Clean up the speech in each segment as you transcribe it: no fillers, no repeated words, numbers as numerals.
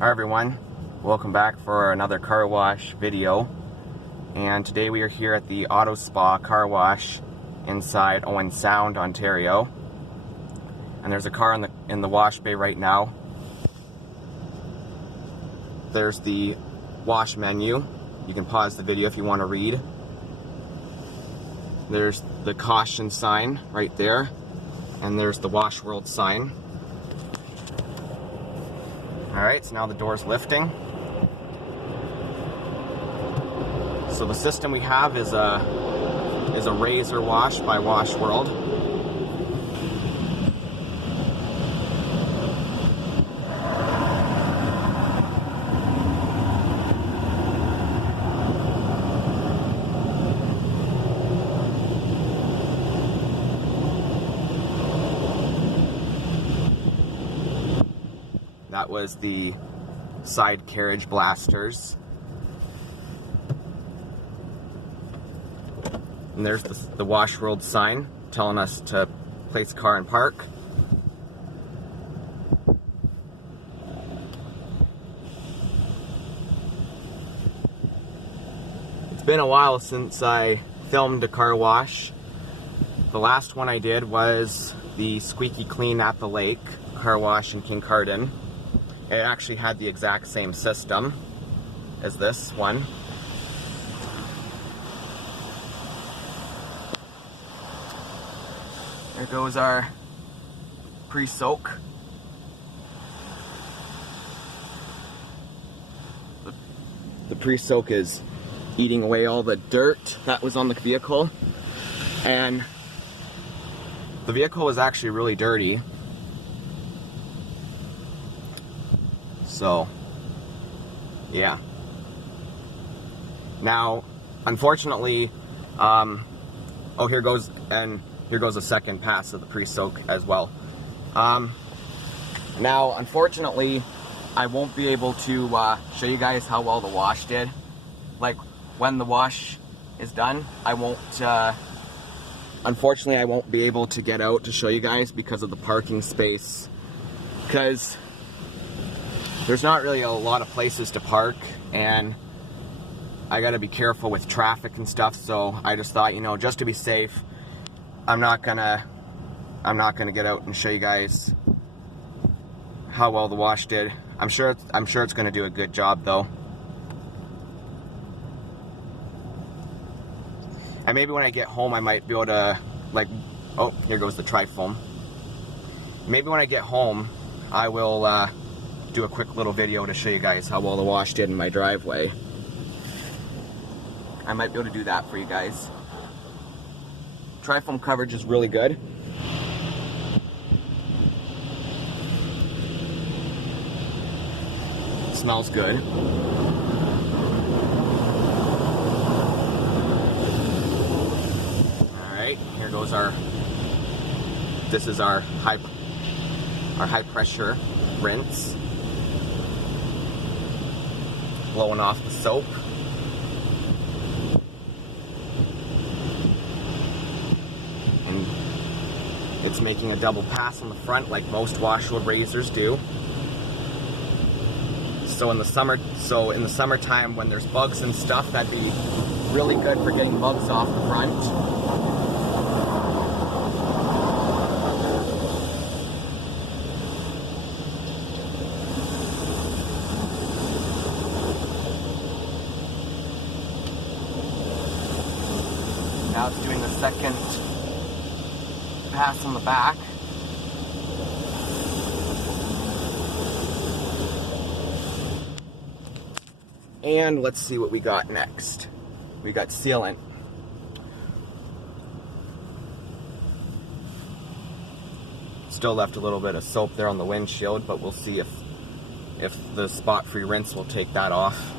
Hi everyone, welcome back for another car wash video. And today we are here at the Auto Spa car wash inside Owen Sound, Ontario. And there's a car in the wash bay right now. There's the wash menu. You can pause the video if you want to read. There's the caution sign right there. And there's the Washworld sign. Alright, so now the door's lifting. So the system we have is a Razor wash by Washworld. That was the side carriage blasters. And there's the Washworld sign telling us to place car and park. It's been a while since I filmed a car wash. The last one I did was the Squeaky Clean at the Lake car wash in Kincardine. It actually had the exact same system as this one. There goes our Presoak. The Presoak is eating away all the dirt that was on the vehicle. And the vehicle was actually really dirty. So, yeah. Now, unfortunately, here goes a second pass of the Presoak as well. Now, unfortunately, I won't be able to show you guys how well the wash did. Like, when the wash is done, unfortunately, I won't be able to get out to show you guys because of the parking space. Because there's not really a lot of places to park, and I gotta be careful with traffic and stuff, so I just thought, just to be safe, I'm not gonna get out and show you guys how well the wash did. I'm sure it's gonna do a good job though. And maybe when I get home I might be able to, oh, here goes the tri-foam. Maybe when I get home I will do a quick little video to show you guys how well the wash did in my driveway. I might be able to do that for you guys. Tri-foam coverage is really good. It smells good. Alright, here goes this is our high pressure rinse. Blowing off the soap. And it's making a double pass on the front like most Washworld Razors do. So in the summertime when there's bugs and stuff, that'd be really good for getting bugs off the front. Now it's doing the second pass on the back. And let's see what we got next. We got sealant. Still left a little bit of soap there on the windshield, but we'll see if the spot-free rinse will take that off.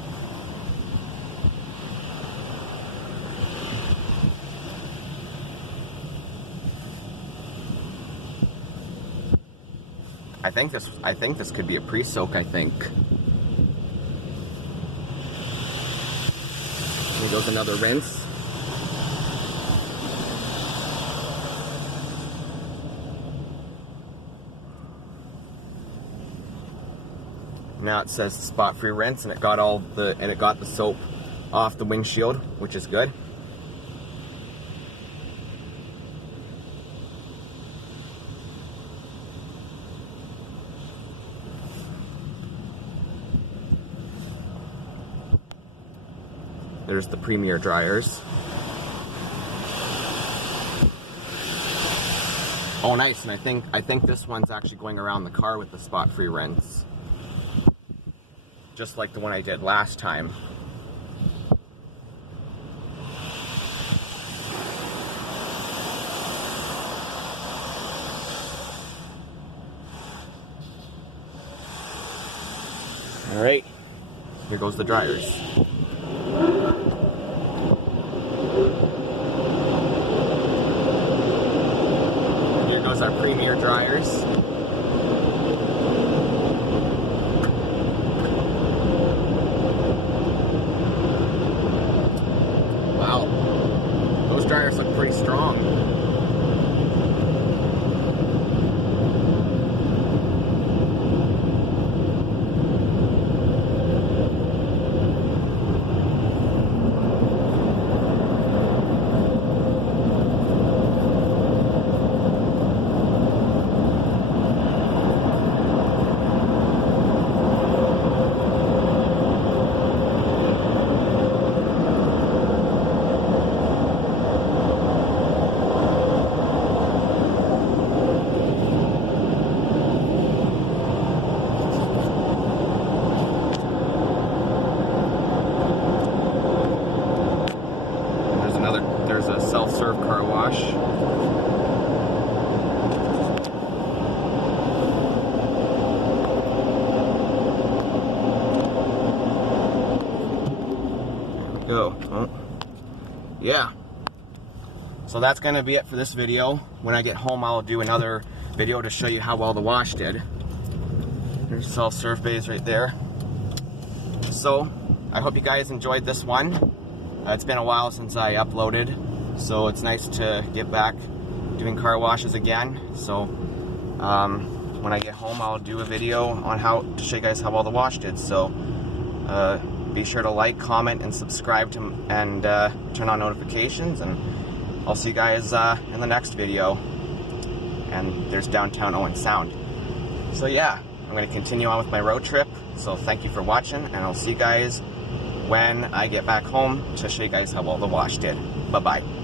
I think this could be a Presoak, I think. Here goes another rinse. Now it says spot-free rinse, and it got the soap off the windshield, which is good. There's the Premier dryers. Oh, nice, and I think this one's actually going around the car with the spot-free rinse. Just like the one I did last time. All right, here goes the dryers. Here goes our Premier dryers. Wow, those dryers look pretty strong. There's a self-serve car wash. There we go. Oh. Yeah. So that's going to be it for this video. When I get home, I'll do another video to show you how well the wash did. There's self-serve bays right there. So I hope you guys enjoyed this one. It's been a while since I uploaded, so it's nice to get back doing car washes again. So when I get home, I'll do a video on how to show you guys how well the wash did. So be sure to like, comment, and subscribe and turn on notifications, and I'll see you guys in the next video. And there's downtown Owen Sound. So yeah, I'm going to continue on with my road trip. So thank you for watching, and I'll see you guys when I get back home to show you guys how well the wash did. Bye-bye.